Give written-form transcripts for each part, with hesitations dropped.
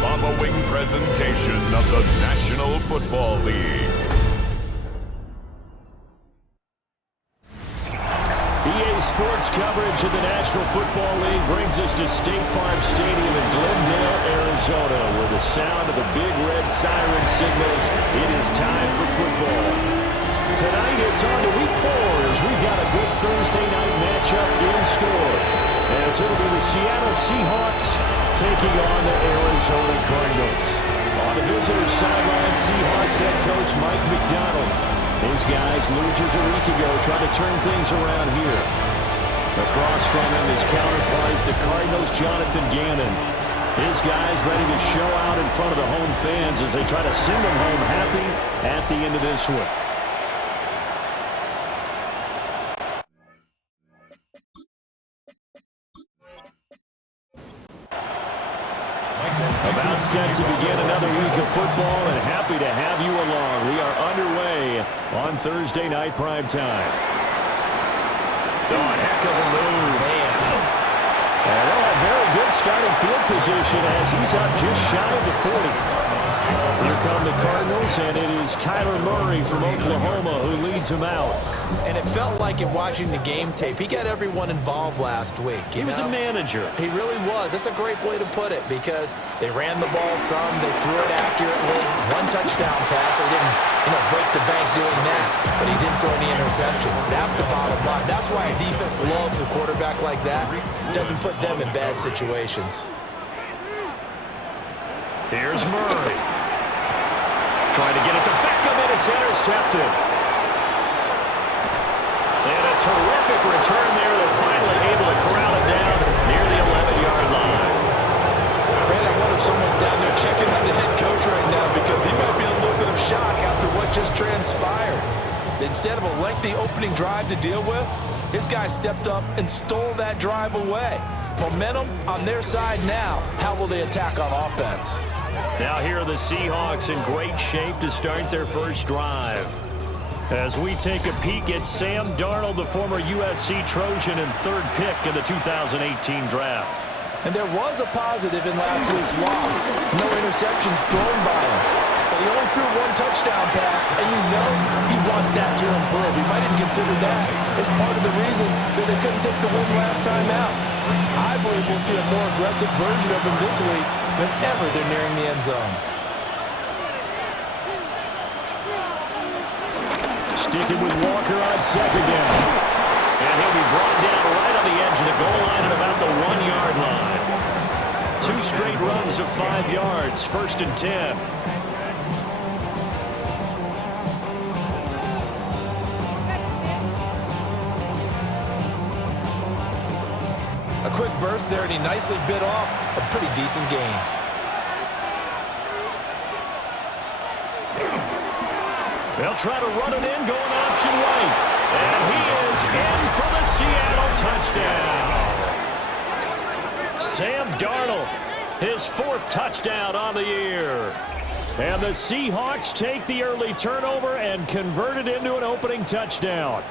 following presentation of the National Football League. EA Sports coverage of the National Football League brings us to State Farm Stadium in Glendale, Arizona, where the sound of the big red siren signals it is time for football. Tonight it's on to Week 4 as we've got a good Thursday night matchup in store, as it'll be the Seattle Seahawks taking on the Arizona Cardinals. On the visitor's sideline, Seahawks head coach Mike McDonald. His guys, losers a week ago, trying to turn things around here. Across from him, his counterpart, the Cardinals' Jonathan Gannon. His guys ready to show out in front of the home fans as they try to send them home happy at the end of this one. About set to begin another week of football, and happy to have you along. We are underway on Thursday night primetime. Oh, heck of a move. Man. And they'll have very good starting field position as he's up just shy of the 40. Here come the Cardinals, and it is Kyler Murray from Oklahoma who leads him out. And it felt like in watching the game tape, he got everyone involved last week. He was a manager. He really was. That's a great way to put it because they ran the ball some, they threw it accurately. One touchdown pass, so he didn't break the bank doing that, but he didn't throw any interceptions. That's the bottom line. That's why a defense loves a quarterback like that. Doesn't put them in bad situations. Here's Murray. Trying to get it to Beckham, and it's intercepted. And a terrific return there. They're finally able to corral it down near the 11-yard line. Man, I wonder if someone's down there checking on the head coach right now because he might be in a little bit of shock after what just transpired. Instead of a lengthy opening drive to deal with, his guy stepped up and stole that drive away. Momentum on their side now. How will they attack on offense? Now here are the Seahawks in great shape to start their first drive. As we take a peek at Sam Darnold, the former USC Trojan and third pick in the 2018 draft. And there was a positive in last week's loss. No interceptions thrown by him. But he only threw one touchdown pass, and you know he wants that to improve. He might have considered that as part of the reason that they couldn't take the win last time out. I believe we'll see a more aggressive version of him this week than ever they're nearing the end zone. Sticking with Walker on second down. And he'll be brought down right on the edge of the goal line at about the 1-yard line. 2 straight runs of 5 yards, 1st and 10. A quick burst there, and he nicely bit off a pretty decent gain. They'll try to run it in, going option right. And he is in for the Seattle touchdown. Sam Darnold, his 4th touchdown on the year. And the Seahawks take the early turnover and convert it into an opening touchdown.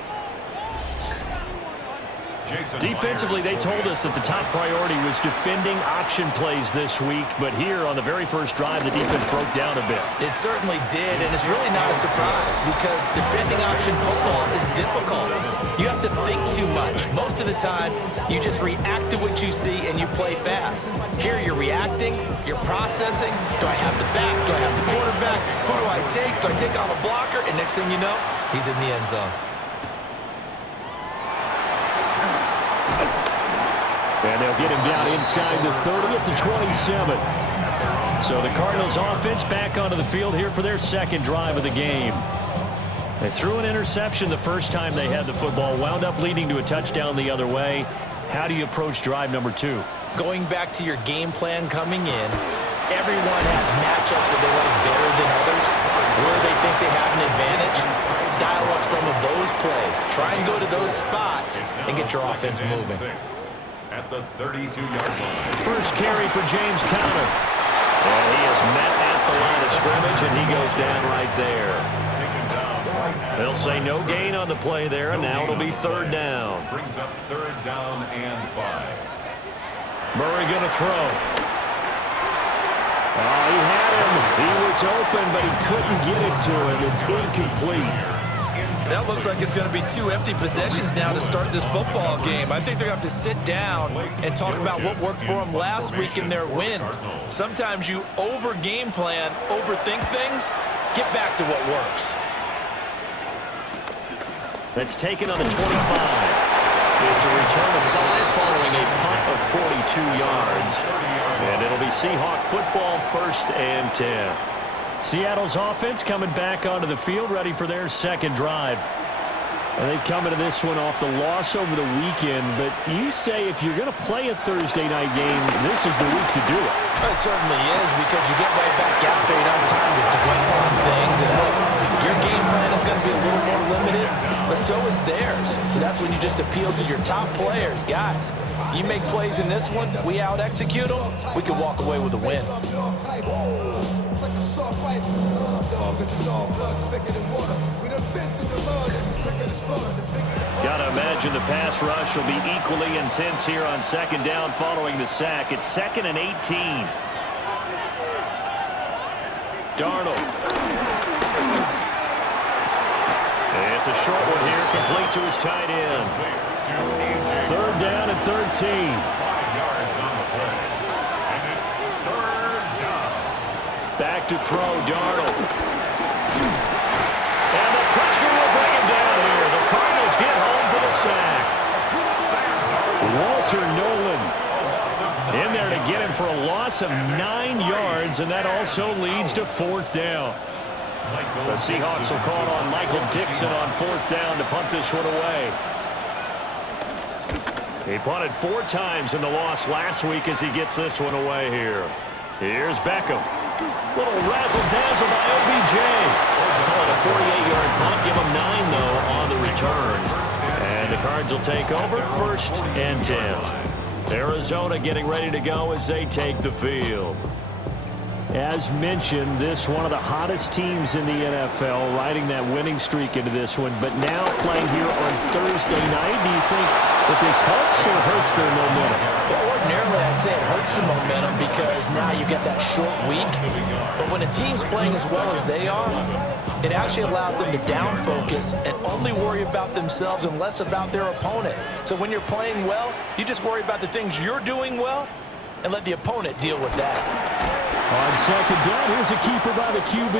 Defensively, they told us that the top priority was defending option plays this week, but here on the very first drive, the defense broke down a bit. It certainly did, and it's really not a surprise because defending option football is difficult. You have to think too much. Most of the time, you just react to what you see and you play fast. Here, you're reacting, you're processing. Do I have the back? Do I have the quarterback? Who do I take? Do I take on a blocker? And next thing you know, he's in the end zone. And they'll get him down inside the 30 at the 27. So the Cardinals offense back onto the field here for their second drive of the game. They threw an interception the first time they had the football, wound up leading to a touchdown the other way. How do you approach drive number 2? Going back to your game plan coming in, everyone has matchups that they like better than others, where they think they have an advantage. Dial up some of those plays. Try and go to those spots and get your offense moving. At the 32-yard line. First carry for James Conner. And he is met at the line of scrimmage, and he goes down right there. They'll say no gain on the play there, and now it'll be 3rd down. Brings up 3rd down and 5. Murray going to throw. Oh, he had him. He was open, but he couldn't get it to him. It's incomplete. That looks like it's going to be 2 empty possessions now to start this football game. I think they're going to have to sit down and talk about what worked for them last week in their win. Sometimes you over-game plan, overthink things. Get back to what works. That's taken on the 25. It's a return of 5 following a punt of 42 yards. And it'll be Seahawk football, 1st and 10. Seattle's offense coming back onto the field, ready for their second drive. And they come into this one off the loss over the weekend, but you say if you're going to play a Thursday night game, this is the week to do it. It certainly is, because you get right back out there. You don't have time to dwell on things. And your game plan is going to be a little more limited, but so is theirs. So that's when you just appeal to your top players. Guys, you make plays in this one, we out-execute them, we can walk away with a win. Gotta imagine the pass rush will be equally intense here on 2nd down following the sack. It's 2nd and 18. Darnold. It's a short one here, complete to his tight end. 3rd down and 13. Back to throw, Darnold. And the pressure will bring him down here. The Cardinals get home for the sack. Walter Nolan in there to get him for a loss of 9 yards, and that also leads to 4th down. The Seahawks will call on Michael Dixon on 4th down to punt this one away. He punted 4 times in the loss last week as he gets this one away here. Here's Beckham. Little razzle-dazzle by OBJ. Call it a 48-yard punt. Give him 9, though, on the return. And the Cards will take over, 1st and 10. Arizona getting ready to go as they take the field. As mentioned, this one of the hottest teams in the NFL, riding that winning streak into this one, but now playing here on Thursday night. Do you think that this helps or hurts their momentum? Well, ordinarily, I'd say it hurts the momentum because now you get that short week. But when a team's playing as well as they are, it actually allows them to down focus and only worry about themselves and less about their opponent. So when you're playing well, you just worry about the things you're doing well and let the opponent deal with that. On 2nd down, here's a keeper by the QB.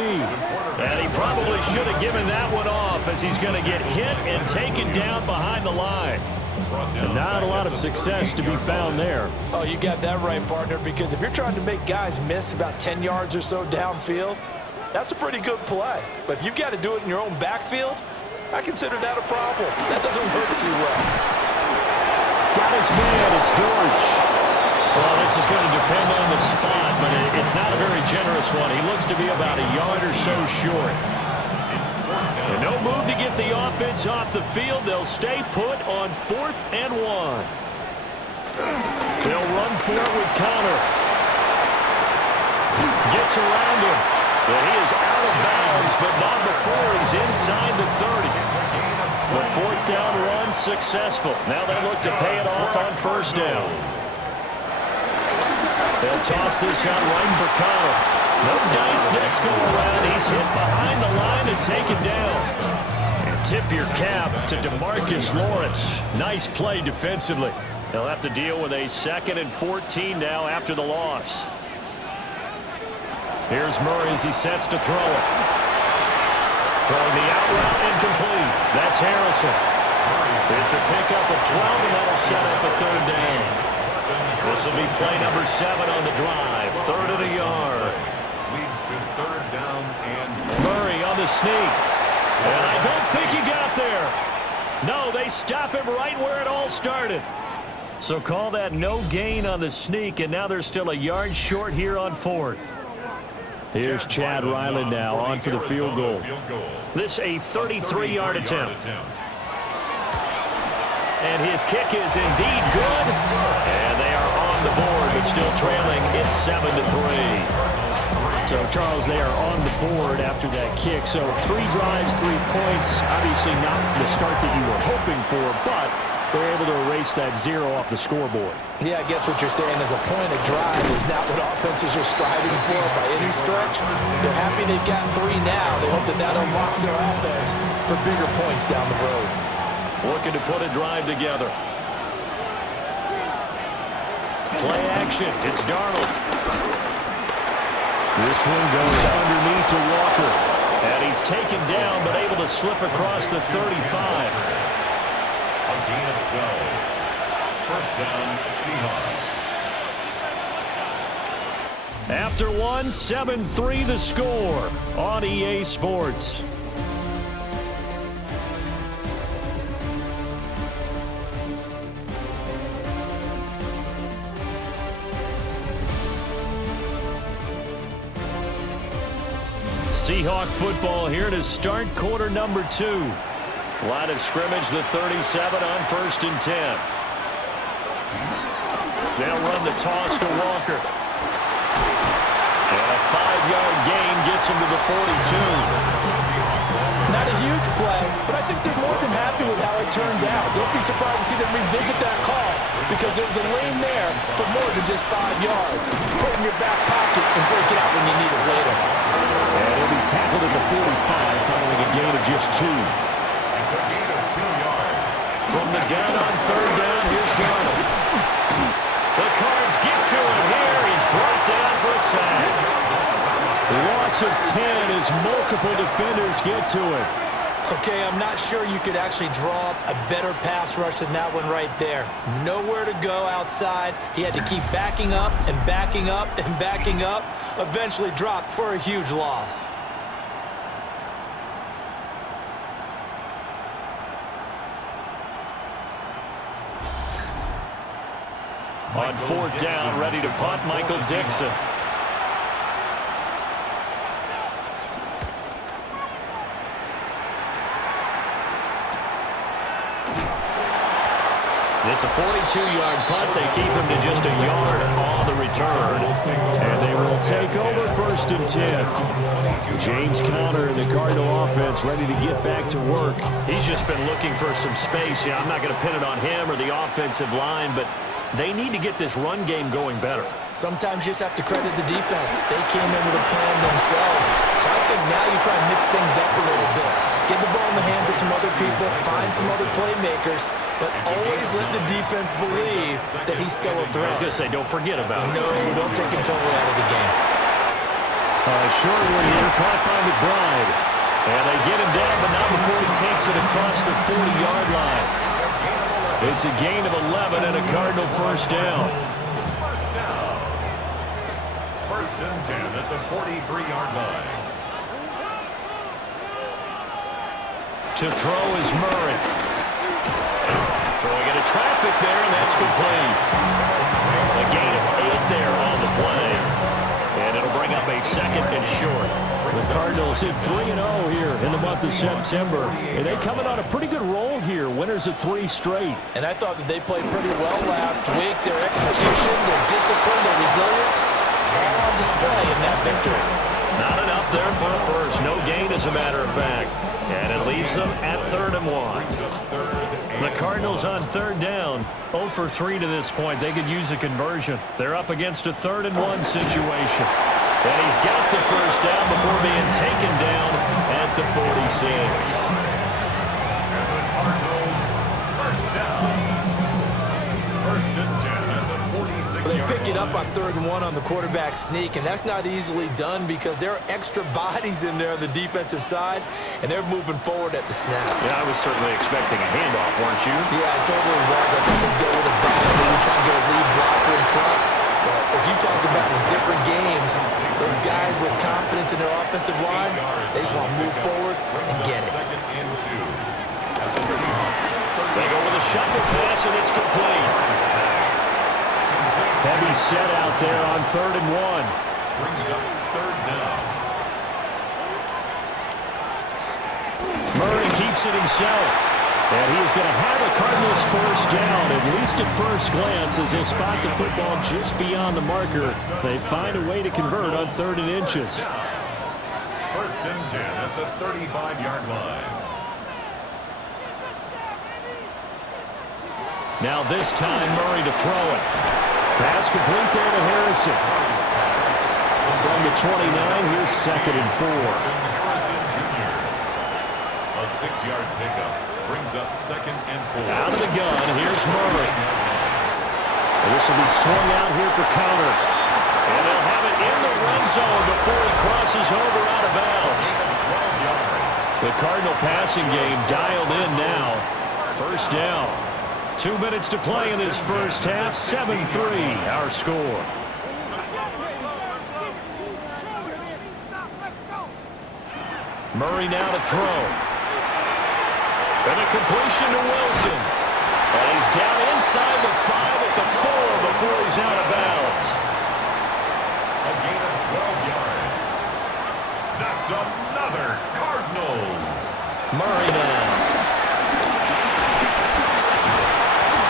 And he probably should have given that one off as he's going to get hit and taken down behind the line. And not a lot of success to be found there. Oh, you got that right, partner, because if you're trying to make guys miss about 10 yards or so downfield, that's a pretty good play. But if you've got to do it in your own backfield, I consider that a problem. That doesn't work too well. Got his man, it's Dortch. Well, this is going to depend on the spot, but it's not a very generous one. He looks to be about a yard or so short. And no move to get the offense off the field. They'll stay put on 4th and 1. They'll run for it with Connor. Gets around him. But he is out of bounds, but not before he's inside the 30. The 4th down run successful. Now they look to pay it off on 1st down. They'll toss this out right for Connor. No dice this go around. He's hit behind the line and taken down. And tip your cap to DeMarcus Lawrence. Nice play defensively. They'll have to deal with a 2nd and 14 now after the loss. Here's Murray as he sets to throw it. Throwing the out route incomplete. That's Harrison. It's a pickup of 12, and that'll set up a 3rd down. This will be play number 7 on the drive. 3rd and a yard. Leads to 3rd down and Murray on the sneak. And I don't think he got there. No, they stop him right where it all started. So call that no gain on the sneak, and now they're still a yard short here on 4th. Here's Chad Ryland now on for the field goal. This a 33-yard attempt. And his kick is indeed good. And they are on the board, but still trailing. It's 7-3. So, Charles, they are on the board after that kick. So 3 drives, 3 points. Obviously not the start that you were hoping for, but they're able to erase that 0 off the scoreboard. Yeah, I guess what you're saying is a point of drive is not what offenses are striving for by any stretch. They're happy they've got 3 now. They hope that unlocks their offense for bigger points down the road. Looking to put a drive together. Play action. It's Darnold. This one goes underneath to Walker. And he's taken down, but able to slip across the 35. A gain of 12. First down, Seahawks. After one, 7-3 the score on EA Sports. Seahawk football here to start quarter number 2. Line of scrimmage, the 37 on 1st and 10. They'll run the toss to Walker. And a 5-yard gain gets him to the 42. Not a huge play, but I think they're more than happy with how it turned out. Don't be surprised to see them revisit that call because there's a lane there for more than just 5 yards. Put it in your back pocket and break it out when you need it later. And he'll be tackled at the 45 following a gain of just 2. It's a gain of 2 yards. From the gun on 3rd down, here's Darnold. The Cards get to him here. He's brought down for a sack. Loss of 10 as multiple defenders get to him. Okay, I'm not sure you could actually draw up a better pass rush than that one right there. Nowhere to go outside. He had to keep backing up and backing up and backing up. Eventually dropped for a huge loss. On 4th down, ready to punt, Michael Dixon. It's a 42-yard punt. They keep him to just a yard on the return. And they will take over 1st and 10. James Conner and the Cardinal offense ready to get back to work. He's just been looking for some space. Yeah, I'm not going to pin it on him or the offensive line, but they need to get this run game going better. Sometimes you just have to credit the defense. They came in with a plan themselves. So I think now you try and mix things up a little bit. Get the ball in the hands of some other people, find some other playmakers, but always let the defense believe that he's still a threat. I was going to say, don't forget about it. No, don't take him totally out of the game. Short one here, caught by McBride. And they get him down, but not before he takes it across the 40-yard line. It's a gain of 11 and a Cardinal 1st down. First down. 1st and 10 at the 43-yard line. To throw is Murray. Throwing into traffic there, and that's complete. A gain of 8 there on the play. And it'll bring up a 2nd and short. The Cardinals hit 3-0 here in the month of September. And they coming on a pretty good roll here. Winners of 3 straight. And I thought that they played pretty well last week. Their execution, their discipline, their resilience, all on display in that victory. Not enough there for a first. No gain, as a matter of fact. And it leaves them at 3rd and 1. The Cardinals on 3rd down. 0 for 3 to this point. They could use a conversion. They're up against a 3rd and 1 situation. And he's got the first down before being taken down at the 46. And the Cardinals, first down. 1st and 10 at the 46-yard line. They pick it up on 3rd and 1 on the quarterback sneak, and that's not easily done because there are extra bodies in there on the defensive side, and they're moving forward at the snap. Yeah, I was certainly expecting a handoff, weren't you? Yeah, I totally was. I thought they dealt with a battle. They were trying to get a lead blocker in front. But as you talk about in different games, those guys with confidence in their offensive line, they just want to move forward and get it. 2nd and 2 at the Seahawks. They go with a shuffle pass, and it's complete. Heavy set out there on 3rd and 1. Brings up 3rd down. Murray keeps it himself. And he is going to have a Cardinals first down, at least at first glance, as he'll spot the football just beyond the marker. They find a way to convert on 3rd and inches. 1st and 10 at the 35-yard line. Now this time, Murray to throw it. Pass complete there to Harrison. From the 29, here's 2nd and 4. Harrison Jr. A 6-yard pickup brings up 2nd and 4. Out of the gun, here's Murray. And this will be swung out here for counter. And they'll have it in the red zone before he crosses over out of bounds. The Cardinal passing game dialed in now. First down. 2 minutes to play in this first half. 7-3 our score. Murray now to throw. And a completion to Wilson. And he's down inside the 5 at the 4 before he's out of bounds. A gain of 12 yards. That's another Cardinals. Murray now.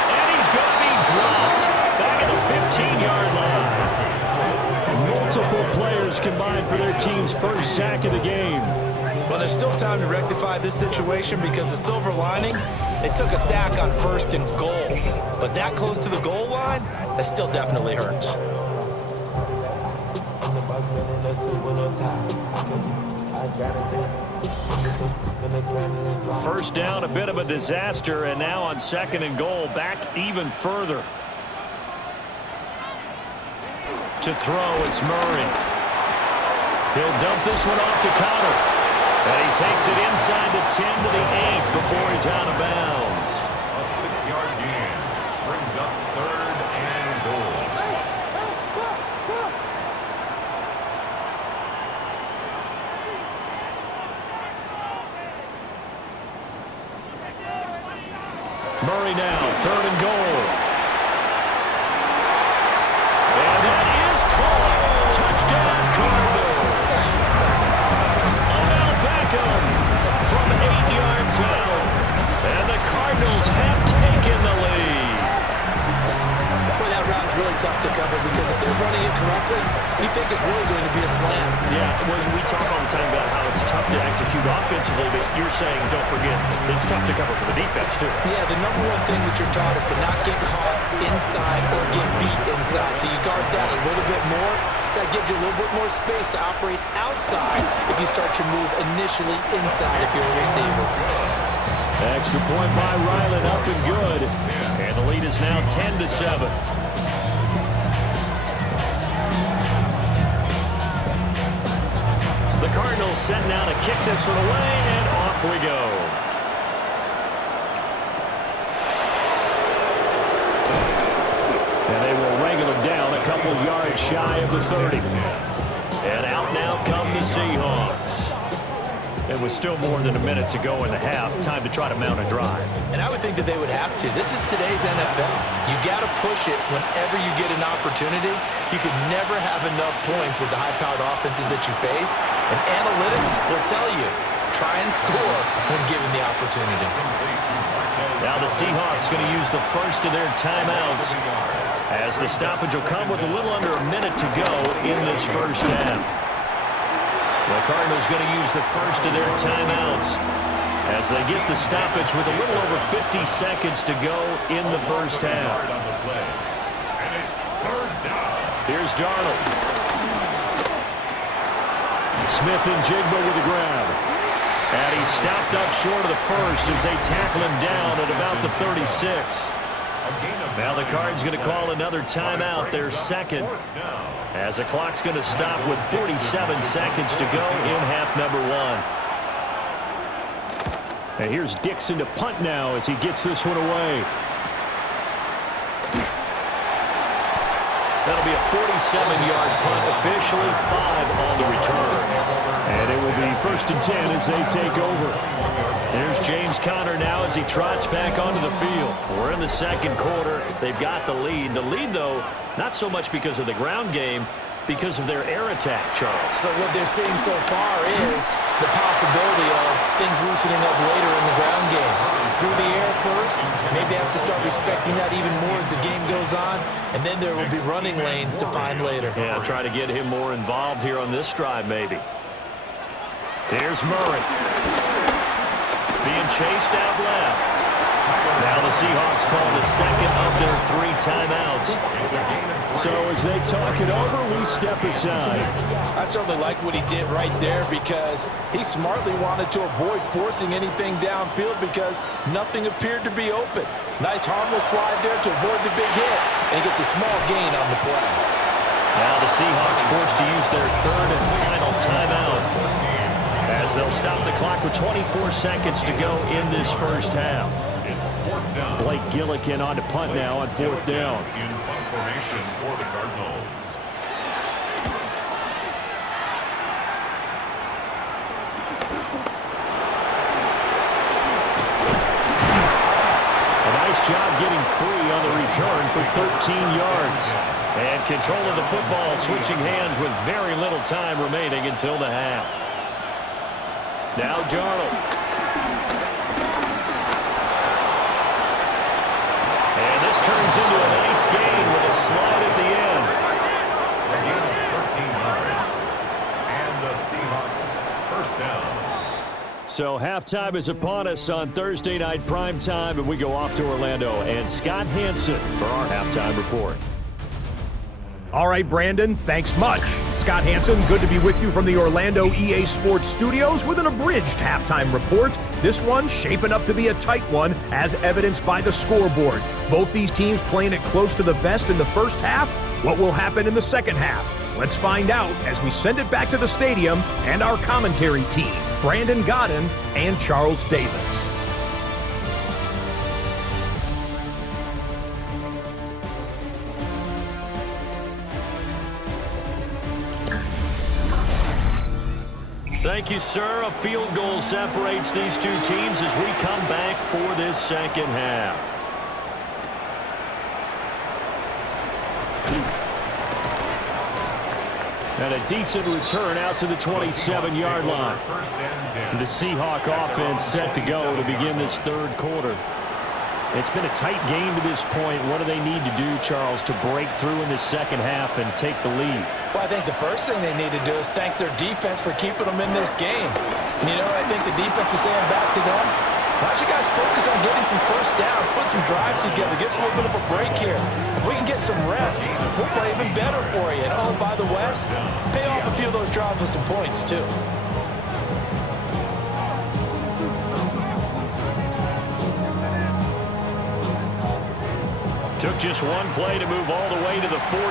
And he's going to be dropped back at the 15-yard line. Multiple players combined for their team's first sack of the game. Well, there's still time to rectify this situation because the silver lining, they took a sack on 1st and goal. But that close to the goal line, that still definitely hurts. First down, a bit of a disaster, and now on 2nd and goal, back even further. To throw, it's Murray. He'll dump this one off to Connor. And he takes it inside the 10 to the 8 before he's out of bounds. A 6-yard gain brings up 3rd and goal. Murray now, 3rd and goal. And that is caught. Touchdown, Cardinals. From 8 yards out. And the Cardinals have taken the lead. Boy, that route is really tough to cover because if they're running it correctly, you think it's really going to be a slam. Yeah, well, we talk all the time about how it's tough to execute offensively, but you're saying, don't forget, it's tough to cover for the defense, too. Yeah, the number one thing that you're taught is to not get caught inside or get beat inside. So you guard that a little bit more. So that gives you a little bit more space to operate outside if you start your move initially inside if you're a receiver. Extra point by Ryland, up and good. And the lead is now 10-7. The Cardinals set now to kick this one away, and off we go. And they will wrangle him down a couple yards shy of the 30. And out now come the Seahawks. It was still more than a minute to go in the half. Time to try to mount a drive. And I would think that they would have to. This is today's NFL. You got to push it whenever you get an opportunity. You could never have enough points with the high-powered offenses that you face. And analytics will tell you, try and score when given the opportunity. Now the Seahawks going to use the first of their timeouts, as the stoppage will come with a little under a minute to go in this first half. The Cardinals going to use the first of their timeouts as they get the stoppage with a little over 50 seconds to go in the first half. And it's 3rd down. Here's Darnold. Smith and Jigba with the grab. And he's stopped up short of the first as they tackle him down at about the 36. Now the Cards going to call another timeout, their second, as the clock's going to stop with 47 seconds to go in half number 1. And here's Dixon to punt now as he gets this one away. That'll be a 47-yard punt, officially 5 on the return. And it will be 1st and 10 as they take over. There's James Conner now as he trots back onto the field. We're in the second quarter. They've got the lead. The lead, though, not so much because of the ground game, because of their air attack, Charles. So what they're seeing so far is the possibility of things loosening up later in the ground game. Through the air first, maybe they have to start respecting that even more as the game goes on, and then there will be running lanes to find later. Yeah, try to get him more involved here on this drive, maybe. Here's Murray. Being chased out left. Now the Seahawks call the second of their 3 timeouts. So as they talk it over, we step aside. I certainly like what he did right there because he smartly wanted to avoid forcing anything downfield because nothing appeared to be open. Nice harmless slide there to avoid the big hit, and he gets a small gain on the play. Now the Seahawks forced to use their 3rd and final timeout as they'll stop the clock with 24 seconds to go in this first half. Blake Gillikin on to punt now on 4th down. In punt formation for the Cardinals. A nice job getting free on the return for 13 yards. And control of the football switching hands with very little time remaining until the half. Now Darnold. And this turns into a nice gain with a slide at the end. A gain of 13 yards. And the Seahawks first down. So halftime is upon us on Thursday night primetime, and we go off to Orlando. And Scott Hansen for our halftime report. All right, Brandon, thanks much. Scott Hansen, good to be with you from the Orlando EA Sports Studios with an abridged halftime report. This one shaping up to be a tight one, as evidenced by the scoreboard. Both these teams playing it close to the vest in the first half. What will happen in the second half? Let's find out as we send it back to the stadium and our commentary team, Brandon Godden and Charles Davis. Thank you, sir. A field goal separates these two teams as we come back for this second half. And a decent return out to the 27-yard line. The Seahawk offense set to go to begin this 3rd quarter. It's been a tight game to this point. What do they need to do, Charles, to break through in this second half and take the lead? Well, I think the first thing they need to do is thank their defense for keeping them in this game. And you know what I think the defense is saying back to them? Why don't you guys focus on getting some first downs, put some drives together, give us a little bit of a break here. If we can get some rest, we'll play even better for you. And oh, by the way, pay off a few of those drives with some points, too. Took just one play to move all the way to the 44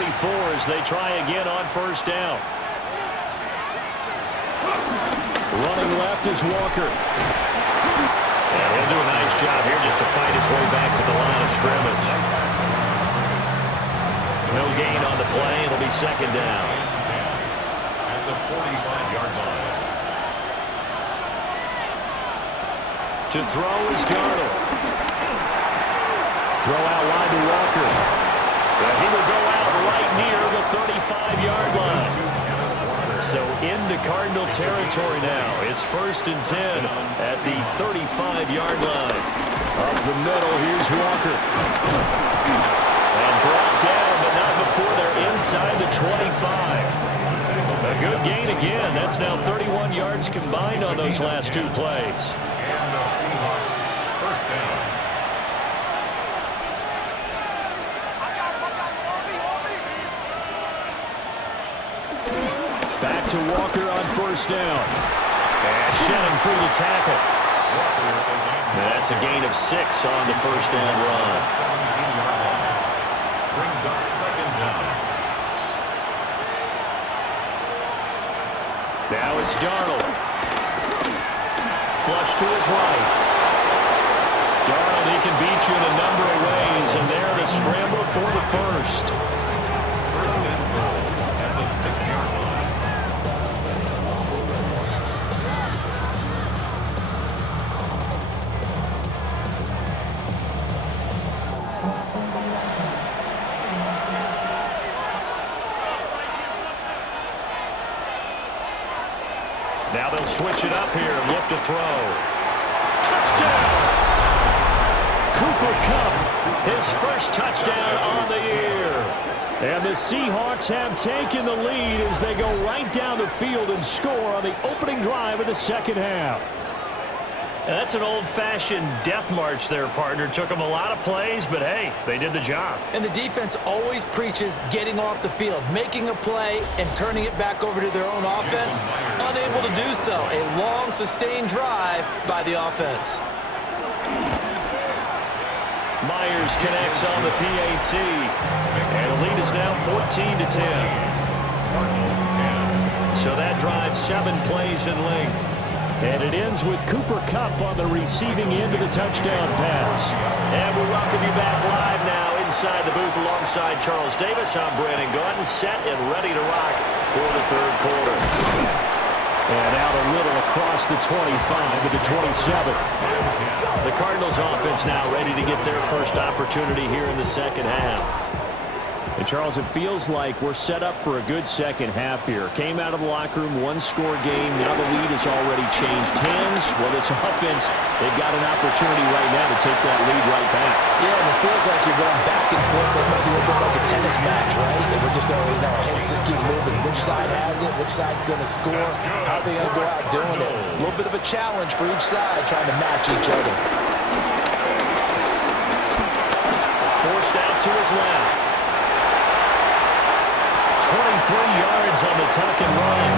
as they try again on first down. Running left is Walker. And he'll do a nice job here just to fight his way back to the line of scrimmage. No gain on the play. It'll be second down. At the 45-yard line. To throw is Darnold. Throw out wide to Walker. And he will go out right near the 35-yard line. So into Cardinal territory now. It's 1st and 10 at the 35-yard line. Up the middle, here's Walker. And brought down, but not before they're inside the 25. A good gain again. That's now 31 yards combined on those last 2 plays. And the Seahawks first down. Back to Walker on first down. And shedding through the tackle. That's a gain of 6 on the first down run. 17-yard line. Brings up second down. Now it's Darnold. Flush to his right. Darnold, he can beat you in a number of ways, and there the scramble for the first. First and goal at the 6-yard line. Now they'll switch it up here and look to throw. Touchdown! Cooper Kupp, his first touchdown on the year. And the Seahawks have taken the lead as they go right down the field and score on the opening drive of the second half. And that's an old-fashioned death march there, partner. Took them a lot of plays, but hey, they did the job. And the defense always preaches getting off the field, making a play, and turning it back over to their own offense. Unable to do so. A long, sustained drive by the offense. Myers connects on the PAT. And the lead is now 14-10. Cardinals 10. So that drive 7 plays in length. And it ends with Cooper Kupp on the receiving end of the touchdown pass. And we welcome you back live now inside the booth alongside Charles Davis. I'm Brandon Gordon, set and ready to rock for the third quarter. And out a little across the 25 to the 27. The Cardinals offense now ready to get their first opportunity here in the second half. And Charles, it feels like we're set up for a good second half here. Came out of the locker room, one-score game. Now the lead has already changed hands. Well, this offense, they've got an opportunity right now to take that lead right back. Yeah, and it feels like you're going back and forth almost a little bit like a tennis match, right? And we're just always our heads just keep moving. Which side has it? Which side's going to score? How are they going to go out doing it? A little bit of a challenge for each side trying to match each other. Forced out to his left. 23 yards on the tuck and run.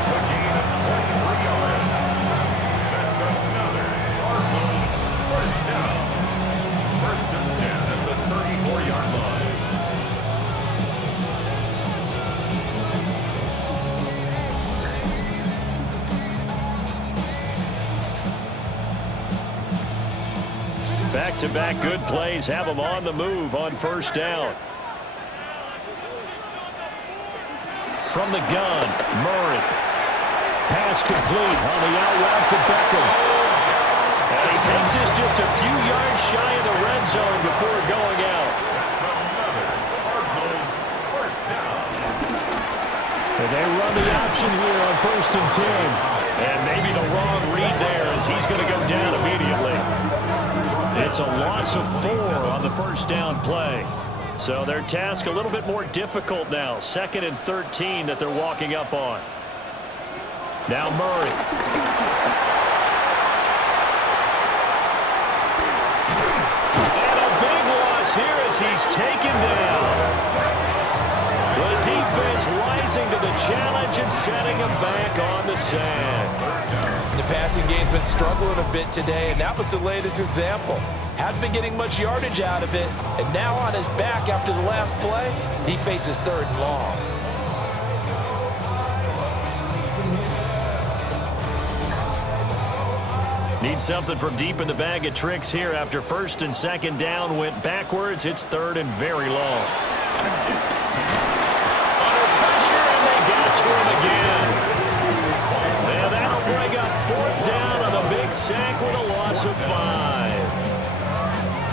It's a gain of 23 yards. That's another Cardinals first down. First and 10 at the 34-yard line. Back-to-back good plays have them on the move on first down. From the gun, Murray. Pass complete on the out route to Beckham. And he takes this just a few yards shy of the red zone before going out. That's another Cardinals first down. And they run the option here on first and 10. And maybe the wrong read there as he's going to go down immediately. It's a loss of 4 on the first down play. So their task a little bit more difficult now. 2nd and 13 that they're walking up on. Now Murray. And a big loss here as he's taken down. The defense rising to the challenge and setting him back on the sack. The passing game's been struggling a bit today, and that was the latest example. Hadn't been getting much yardage out of it, and now on his back after the last play, he faces 3rd and long. Need something from deep in the bag of tricks here after 1st and 2nd down went backwards. It's 3rd and very long. Under pressure, and they got to him again. And that'll bring up 4th down on the big sack with a loss of 5.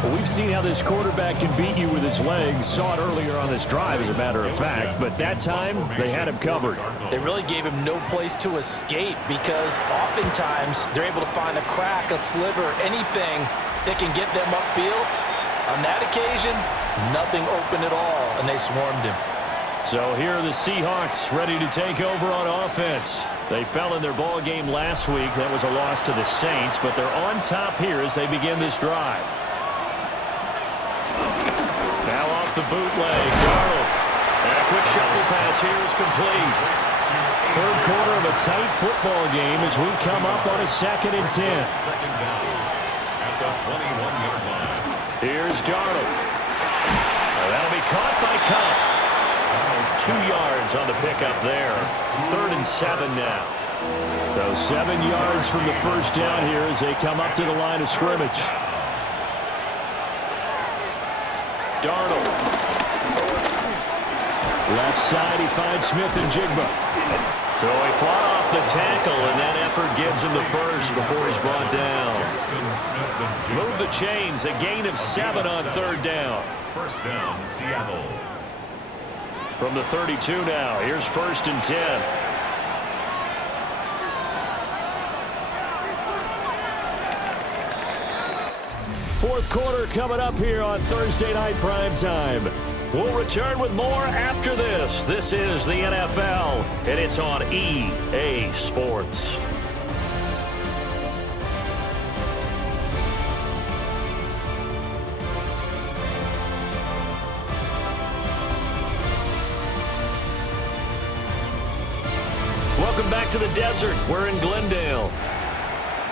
Well, we've seen how this quarterback can beat you with his legs. Saw it earlier on this drive, as a matter of fact. But that time, they had him covered. They really gave him no place to escape because oftentimes they're able to find a crack, a sliver, anything that can get them upfield. On that occasion, nothing open at all, and they swarmed him. So here are the Seahawks ready to take over on offense. They fell in their ball game last week. That was a loss to the Saints, but they're on top here as they begin this drive. Now off the bootleg, Darnold. And a quick shuffle pass here is complete. 3rd quarter of a tight football game as we come up on a 2nd and 10. Second down at the 21-yard line. Here's Darnold. That'll be caught by Kupp. 2 yards on the pickup there. 3rd and 7 now. So 7 yards from the first down here as they come up to the line of scrimmage. Darnold. Left side, he finds Smith and Jigba. So he fought off the tackle, and that effort gives him the first before he's brought down. Move the chains, a gain of 7 on 3rd down. First down, Seattle. From the 32 now, here's 1st and 10. Fourth quarter coming up here on Thursday Night Prime Time. We'll return with more after this. This is the NFL, and it's on EA Sports. Welcome back to the desert. We're in Glendale.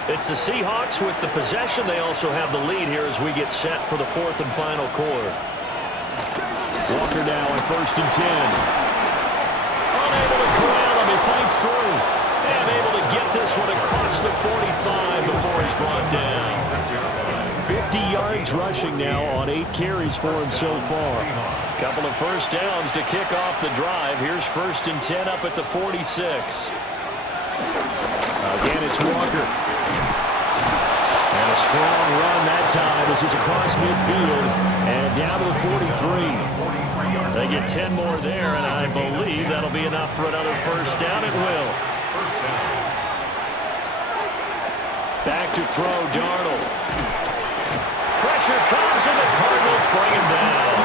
It's the Seahawks with the possession. They also have the lead here as we get set for the fourth and final quarter. Walker now on 1st and 10. Unable to corral him. He fights through. And able to get this one across the 45 before he's brought down. 50 yards rushing now on 8 carries for him so far. Couple of first downs to kick off the drive. Here's 1st and 10 up at the 46. Again, it's Walker. And a strong run that time as he's across midfield and down to the 43. They get 10 more there, and I believe that'll be enough for another first down. It will. Back to throw, Darnold. Pressure comes, and the Cardinals bring him down.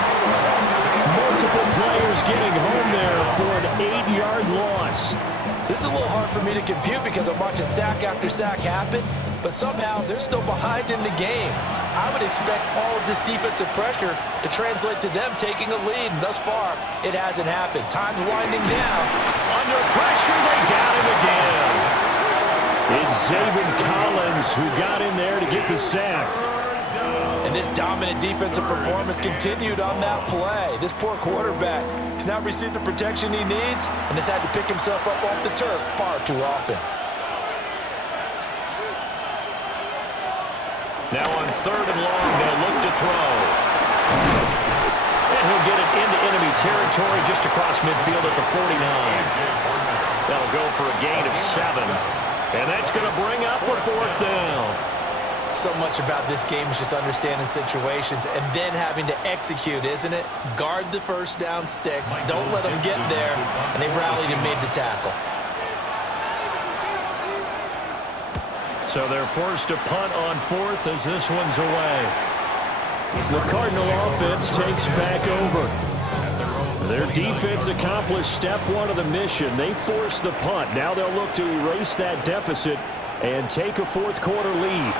Multiple players getting home there for an 8-yard loss. This is a little hard for me to compute because I'm watching sack after sack happen, but somehow they're still behind in the game. I would expect all of this defensive pressure to translate to them taking a lead, and thus far, it hasn't happened. Time's winding down. Under pressure, they got him again. It's Zaven Collins who got in there to get the sack. And this dominant defensive performance continued on that play. This poor quarterback has not received the protection he needs and has had to pick himself up off the turf far too often. Now on 3rd and long, they'll look to throw. And he'll get it into enemy territory just across midfield at the 49. That'll go for a gain of 7. And that's going to bring up a 4th down. So much about this game is just understanding situations and then having to execute, isn't it? Guard the first down sticks. Don't let them get there. And they rallied and made the tackle. So they're forced to punt on 4th as this one's away. The Cardinal offense takes back over. Their defense accomplished step 1 of the mission. They forced the punt. Now they'll look to erase that deficit and take a 4th quarter lead.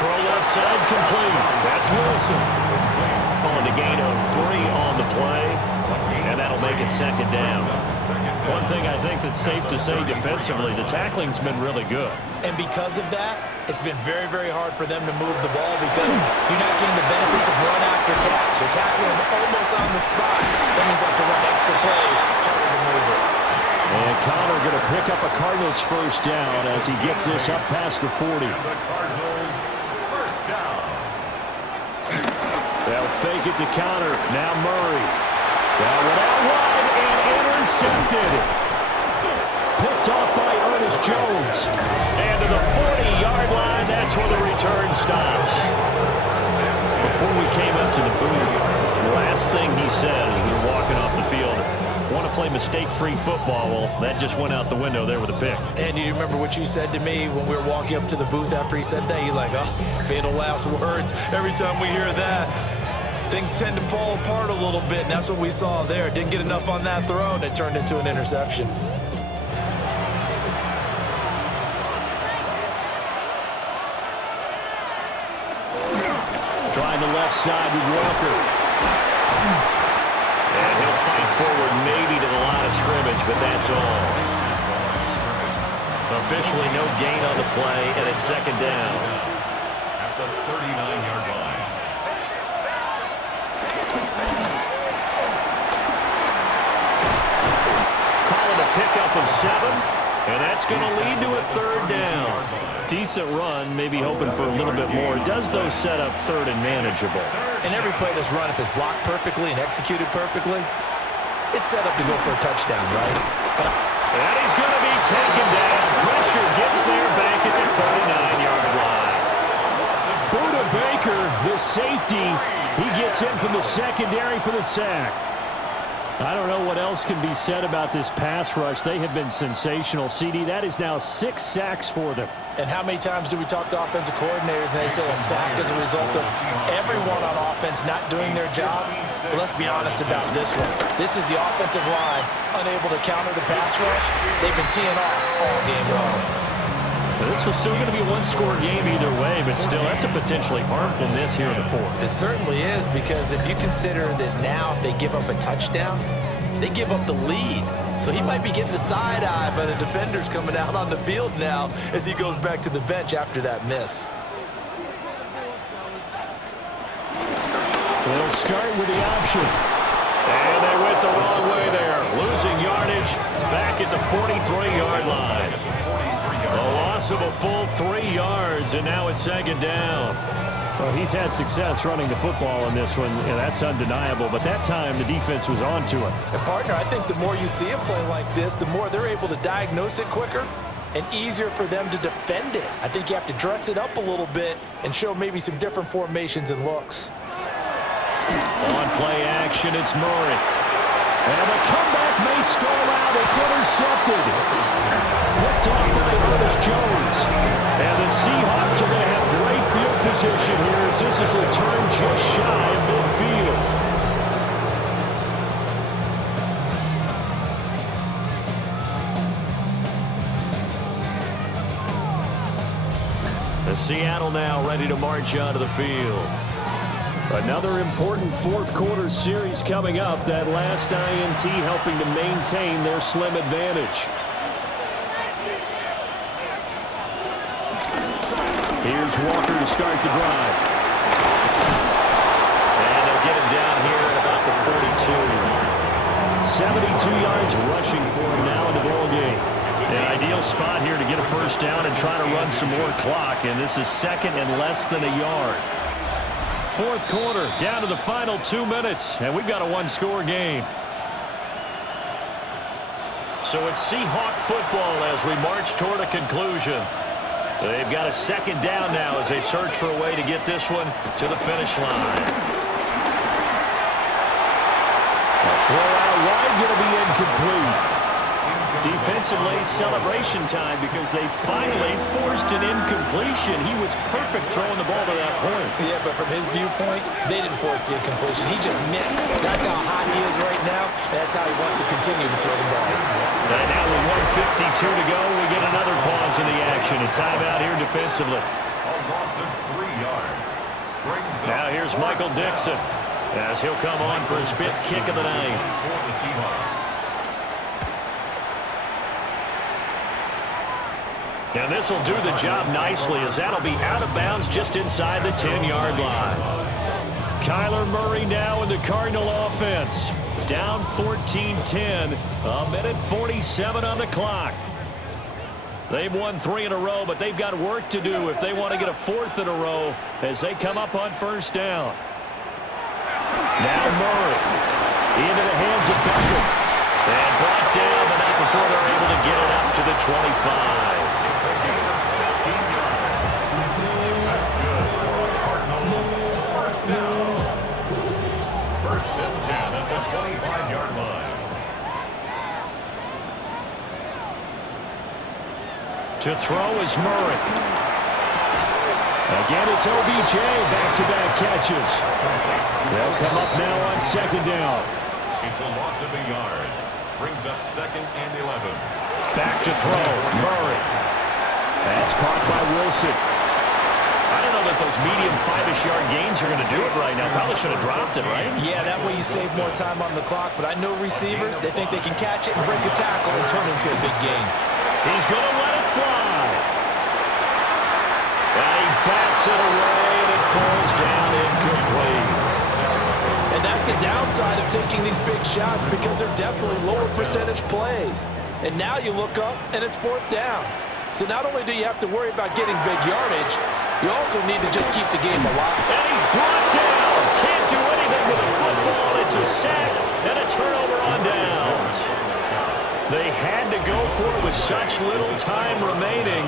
Throw left side complete. That's Wilson. On to gain of 3 on the play. And that'll make it 2nd down. One thing I think that's safe to say defensively, the tackling's been really good. And because of that, it's been very, very hard for them to move the ball because you're not getting the benefits of run after catch. You're tackling them almost on the spot. That means you have to run extra plays, harder to move it. And Connor going to pick up a Cardinals first down as he gets this up past the 40. They'll fake it to Connor. Now Murray. That one out wide and intercepted. Picked off by Ernest Jones. And to the 40-yard line, that's where the return stops. Before we came up to the booth, the last thing he said as we were walking off the field, want to play mistake-free football. Well, that just went out the window there with a pick. And do you remember what you said to me when we were walking up to the booth after he said that? You're like, oh, fatal last words. Every time we hear that, things tend to fall apart a little bit, and that's what we saw there. Didn't get enough on that throw, and it turned into an interception. Trying the left side with Walker. And he'll fight forward maybe to the line of scrimmage, but that's all. Officially no gain on the play, and it's 2nd down. At the 39-yard line. Calling a pickup of 7, and that's going to lead to a 3rd down. Decent run, maybe hoping for a little bit more. Does those set up 3rd and manageable? And every play that's run, if it's blocked perfectly and executed perfectly, it's set up to go for a touchdown, right? And he's going to be taken down. Pressure gets there back at the 39-yard line. Buda Baker, the safety, he gets in from the secondary for the sack. I don't know what else can be said about this pass rush. They have been sensational. CD, that is now 6 sacks for them. And how many times do we talk to offensive coordinators and they say a sack is a result of everyone on offense not doing their job? But let's be honest about this one. This is the offensive line unable to counter the pass rush. They've been teeing off all game long. This was still going to be a one-score game either way, but still, that's a potentially harmful miss here in the 4th. It certainly is, because if you consider that now if they give up a touchdown, they give up the lead. So he might be getting the side eye by the defenders coming out on the field now as he goes back to the bench after that miss. They'll start with the option. And they went the wrong way there. Losing yardage back at the 43-yard line. A loss of a full 3 yards, and now it's second down. Well, he's had success running the football in this one, and that's undeniable. But that time, the defense was on to him. And, partner, I think the more you see a play like this, the more they're able to diagnose it quicker and easier for them to defend it. I think you have to dress it up a little bit and show maybe some different formations and looks. On play action, it's Murray. And the comeback may stall out. It's intercepted. Picked off by Curtis Jones. And the Seahawks are going to have great field position here as this is returned just shy of midfield. The Seattle now ready to march onto the field. Another important fourth-quarter series coming up. That last INT helping to maintain their slim advantage. Here's Walker to start the drive. And they'll get him down here at about the 42. 72 yards rushing for him now in the ball game. An ideal spot here to get a first down and try to run some more clock. And this is second and less than a yard. Fourth quarter, down to the final 2 minutes, and we've got a one-score game. So it's Seahawk football as we march toward a conclusion. They've got a second down now as they search for a way to get this one to the finish line. A throw out wide, going to be incomplete. Defensively, celebration time because they finally forced an incompletion. He was perfect throwing the ball to that point. Yeah, but from his viewpoint, they didn't force the incompletion. He just missed. That's how hot he is right now, and that's how he wants to continue to throw the ball. And now with 1:52 to go, we get another pause in the action. A timeout here defensively. A loss of 3 yards. Now here's Michael Dixon as he'll come on for his 5th kick of the night. For the Seahawks. And this will do the job nicely as that'll be out of bounds just inside the 10-yard line. Kyler Murray now in the Cardinal offense. Down 14-10, a minute 47 on the clock. They've won 3 in a row, but they've got work to do if they want to get a 4th in a row as they come up on first down. Now Murray into the hands of Beckham. And brought down, but not before they're able to get it up to the 25. It's a gain of 16 yards. That's good for the Cardinals. First down. First and 10 at the 25-yard line. To throw is Murray. Again, it's OBJ, back-to-back catches. They'll come up now on second down. It's a loss of a yard. Brings up second and 11. Back to throw, Murray. That's caught by Wilson. I don't know that those medium 5-ish yard gains are going to do it right now. Probably should have dropped it, right? Yeah, that way you save more time on the clock, but I know receivers, they think they can catch it and break a tackle and turn it into a big game. He's going to let it fly. And he bats it away, and it falls down incomplete. And that's the downside of taking these big shots because they're definitely lower percentage plays. And now you look up, and it's 4th down. So not only do you have to worry about getting big yardage, you also need to just keep the game alive. And he's brought down. Can't do anything with the football. It's a sack and a turnover on downs. They had to go for it with such little time remaining.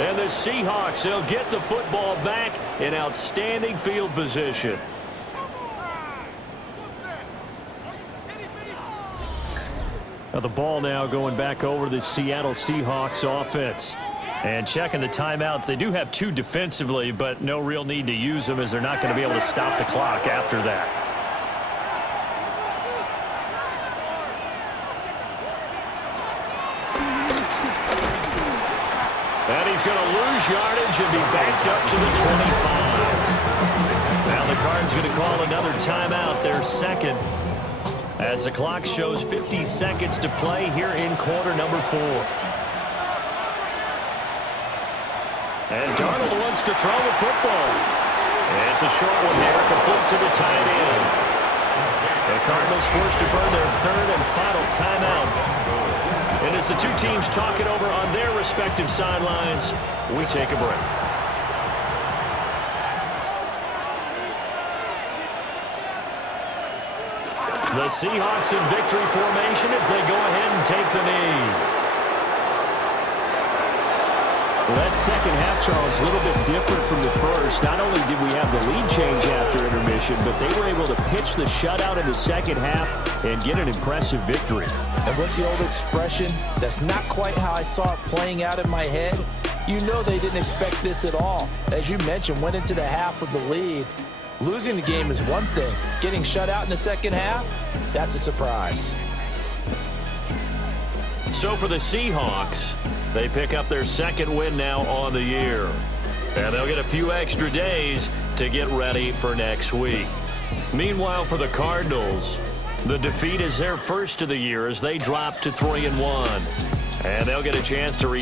And the Seahawks, they'll get the football back in outstanding field position. Now the ball now going back over to the Seattle Seahawks offense. And checking the timeouts, they do have 2 defensively, but no real need to use them as they're not going to be able to stop the clock after that. And he's going to lose yardage and be backed up to the 25. Now the Cards going to call another timeout, their second. As the clock shows 50 seconds to play here in quarter number 4. And Darnold wants to throw the football. It's a short one there, complete to the tight end. The Cardinals forced to burn their third and final timeout. And as the two teams talk it over on their respective sidelines, we take a break. The Seahawks in victory formation as they go ahead and take the knee. Well, that second half, Charles, a little bit different from the first. Not only did we have the lead change after intermission, but they were able to pitch the shutout in the second half and get an impressive victory. And what's the old expression? That's not quite how I saw it playing out in my head. You know they didn't expect this at all. As you mentioned, went into the half with the lead. Losing the game is one thing. Getting shut out in the second half, that's a surprise. So for the Seahawks, they pick up their second win now on the year. And they'll get a few extra days to get ready for next week. Meanwhile, for the Cardinals, the defeat is their first of the year as they drop to 3-1. And they'll get a chance to redeem